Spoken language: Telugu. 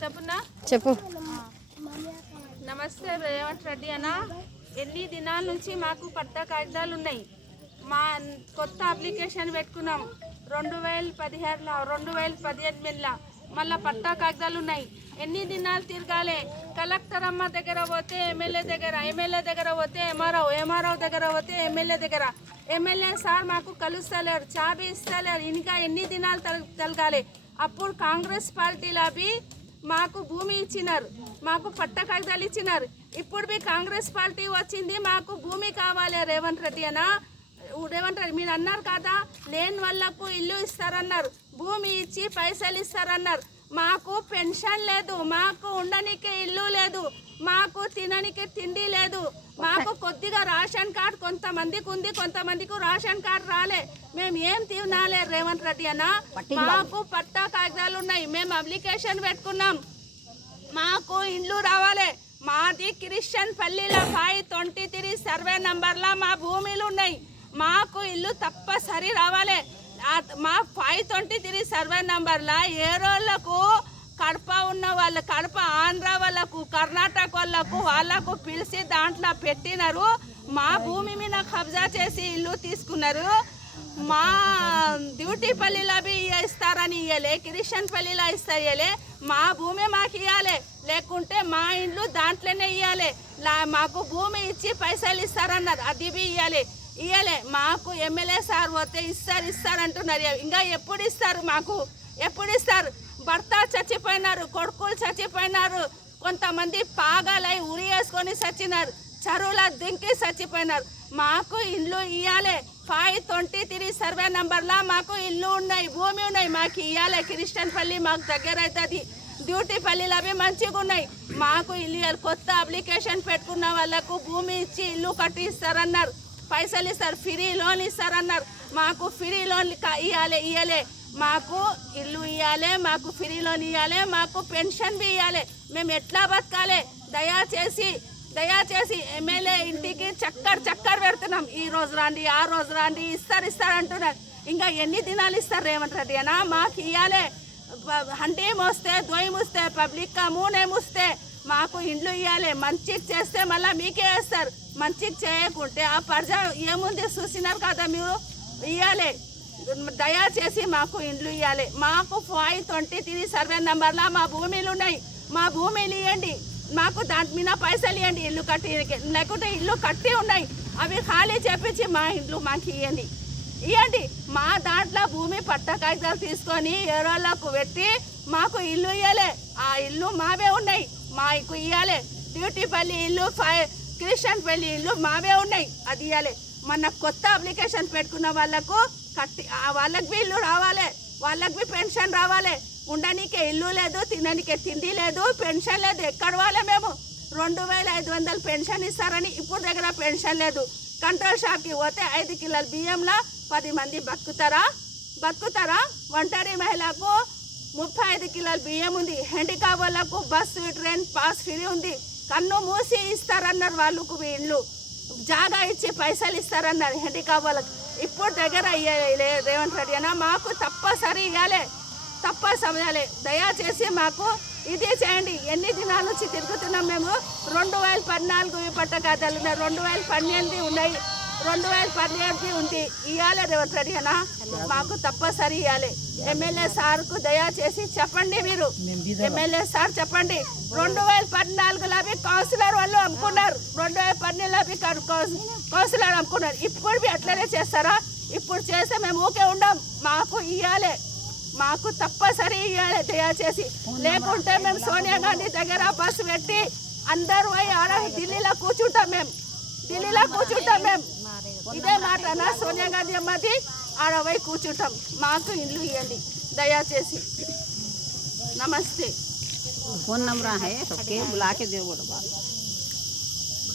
చెప్పున్నా చెప్పు. నమస్తే రేవంత్ రెడ్డి అన్న. ఎన్ని దినాల నుంచి మాకు పట్టా కాగితాలు ఉన్నాయి. మా కొత్త అప్లికేషన్ పెట్టుకున్నాం 2017లో 2018లో మళ్ళీ పట్టా కాగితాలు ఉన్నాయి. ఎన్ని దినాలు తిరగాలి? కలెక్టర్ అమ్మ దగ్గర పోతే ఎమ్మెల్యే దగ్గర పోతే ఎంఆర్ఓ దగ్గర పోతే ఎమ్మెల్యే సార్ మాకు కలుస్తలేరు, చాబీ ఇస్తలేరు. ఇంకా ఎన్ని దినాలు తలగాలి? అప్పుడు కాంగ్రెస్ పార్టీలో మాకు భూమి ఇచ్చినారు, మాకు పట్ట కాగితాలు ఇచ్చినారు. ఇప్పుడు కాంగ్రెస్ పార్టీ వచ్చింది, మాకు భూమి కావాలి. రేవంత్ రెడ్డి మీరు అన్నారు కదా, లేని వాళ్ళకు ఇల్లు ఇస్తారన్నారు, భూమి ఇచ్చి పైసలు ఇస్తారన్నారు. మాకు పెన్షన్ లేదు, మాకు ఉండడానికి ఇల్లు లేదు, మాకు తినడానికి తిండి లేదు. మాకు కొద్దిగా రేషన్ కార్డు కొంతమందికి ఉంది, కొంతమందికి రేషన్ కార్డు రాలే. మేము ఏం తినాలి రేవంత్ రెడ్డి అన్న? మాకు పట్టా కాగితాలు ఉన్నాయి, మేము అప్లికేషన్ పెట్టుకున్నాం, మాకు ఇండ్లు రావాలి. మాది క్రిస్టియన్ పల్లిలో 523 సర్వే నంబర్లో మా భూమిలు ఉన్నాయి, మాకు ఇల్లు తప్పనిసరి రావాలి. మా 523 సర్వే నంబర్లో ఏ రోజులకు కడప ఉన్న వాళ్ళు, కడప ఆంధ్ర వాళ్ళకు, కర్ణాటక వాళ్ళకు పిలిచి దాంట్లో పెట్టినారు. మా భూమి మీద కబ్జా చేసి ఇల్లు తీసుకున్నారు. మా డ్యూటీపల్లిలో ఇస్తారని ఇవ్వలే, కిరిషన్ పల్లిలో ఇయ్యలే. మా భూమి మాకు ఇవ్వాలి, లేకుంటే మా ఇండ్లు దాంట్లోనే ఇవ్వాలి. మాకు భూమి ఇచ్చి పైసలు ఇస్తారన్నారు, అది ఇవ్వలే. మాకు ఎమ్మెల్యే సార్ పోతే ఇస్తారంటున్నారు. ఇంకా ఎప్పుడు ఇస్తారు? మాకు ఎప్పుడు ఇస్తారు? భర్త చచ్చిపోయినారు, కొడుకులు చచ్చిపోయినారు, కొంతమంది పాగాలై ఉరి వేసుకొని చచ్చినారు, చెరువుల దింకి చచ్చిపోయినారు. మాకు ఇల్లు ఇవ్వాలి. 523 సర్వే నంబర్లో మాకు ఇల్లు ఉన్నాయి, భూమి ఉన్నాయి, మాకు ఇవ్వాలి. క్రిస్టియన్ పల్లి మాకు దగ్గర అవుతుంది, డ్యూటీ పల్లిలో మంచిగా ఉన్నాయి, మాకు ఇల్లు ఇవ్వాలి. కొత్త అప్లికేషన్ పెట్టుకున్న వాళ్ళకు భూమి ఇచ్చి ఇల్లు కట్టి ఇస్తారన్నారు, పైసలు ఇస్తారు, ఫ్రీ లోన్ ఇస్తారన్నారు. మాకు ఫ్రీ లోన్ ఇవ్వాలి. మాకు ఇల్లు ఇవ్వాలి, మాకు ఫ్రీ లోన్ ఇవ్వాలి, మాకు పెన్షన్ ఇవ్వాలి. మేము ఎట్లా బతకాలి? దయచేసి ఎమ్మెల్యే ఇంటికి చక్కర్ పెడుతున్నాం. ఈ రోజు రాండి, ఆ రోజు రాండి, ఇస్తారు అంటున్నారు. ఇంకా ఎన్ని దినాలు ఇస్తారు రేవంత్ రెడ్డి అన్న? మాకు ఇవ్వాలి. హండీ మోస్తే దొయ్యి మూస్తే పబ్లిక్ కా మూనే మూస్తే మాకు ఇండ్లు ఇవ్వాలి. మంచిగా చేస్తే మళ్ళీ మీకే వేస్తారు, మంచిగా చేయకుంటే ఆ ప్రజా ఏముంది చూసినారు కదా మీరు. ఇవ్వాలి, దయచేసి మాకు ఇండ్లు ఇవ్వాలి. మాకు 523 సర్వే నంబర్లో మా భూమిలు ఉన్నాయి, మా భూమిలు ఇవ్వండి. మాకు దాని మీద పైసలు ఇవ్వండి ఇల్లు కట్టి, లేకుంటే ఇల్లు కట్టి ఉన్నాయి అవి ఖాళీ చేపించి మా ఇండ్లు మాకు ఇవ్వండి. మా దాంట్లో భూమి పట్ట కాగితాలు తీసుకొని ఏరోళ్ళకు పెట్టి మాకు ఇల్లు ఇవ్వాలి. ఆ ఇల్లు మావే ఉన్నాయి, మాకు ఇవ్వాలి. డ్యూటీపల్లి ఇల్లు, క్రిస్టియన్ పల్లి ఇల్లు మావే ఉన్నాయి, అది ఇవ్వాలి. మన కొత్త అప్లికేషన్ పెట్టుకున్న వాళ్ళకు వాళ్ళకి ఇల్లు రావాలి, వాళ్ళకి పెన్షన్ రావాలి. ఉండడానికి ఇల్లు లేదు, తినడానికి తిండి లేదు, పెన్షన్ లేదు. ఎక్కడ వాళ్ళే? మేము 2500 పెన్షన్ ఇస్తారని ఇప్పుడు దగ్గర పెన్షన్ లేదు. కంట్రోల్ షాప్కి పోతే 5 కిలోల బియ్యంలో 10 మంది బతుకుతారా? ఒంటరి మహిళకు 35 కిలోల బియ్యం ఉంది. హ్యాండిక్యాప్ వాళ్ళకు బస్సు ట్రైన్ పాస్ ఫ్రీ ఉంది. కన్ను మూసి ఇస్తారన్నారు వాళ్ళకు ఇల్లు, జాగా ఇచ్చి పైసలు ఇస్తారన్నారు హ్యాండిక్యాప్ వాళ్ళకు. ఇప్పుడు దగ్గర రేవంత్ రెడ్డి అన్న మాకు తప్పనిసరి ఇవ్వాలి, తప్పనిసరి. దయచేసి మాకు ఇది చేయండి. ఎన్ని దినాల నుంచి తిరుగుతున్నాం మేము? 2014 పట్ట ఖాతాలు ఉన్నాయి, 2018 ఉన్నాయి, 2017 ఉంది. ఇవ్వాలి రేవంత్ రెడ్డి అన్న, మాకు తప్పనిసరి ఇవ్వాలి. ఎమ్మెల్యే సార్కు దయచేసి చెప్పండి, మీరు ఎమ్మెల్యే సార్ చెప్పండి. 2014లో కౌన్సిలర్ వాళ్ళు అమ్ముకున్నారు, 2018లో కౌన్సిలర్ అమ్ముకున్నారు. ఇప్పుడు అట్లనే చేస్తారా? ఇప్పుడు చేస్తే మేము ఊకే ఉండం. మాకు ఇవ్వాలి, మాకు తప్పనిసరి ఇవ్వాలి దయచేసి. లేకుంటే మేము సోనియా గాంధీ దగ్గర బస్సు పెట్టి అందరూ పోయి ఆడ ఢిల్లీలో కూర్చుంటాం మేము. ఇదే మాట సోనియా గాంధీ అమ్మది, ఆడ పోయి కూర్చుంటాం. మాకు ఇల్లు ఇవ్వండి దయచేసి. నమస్తే. फोन नंबर है सबके बुला के दे बोलो बात।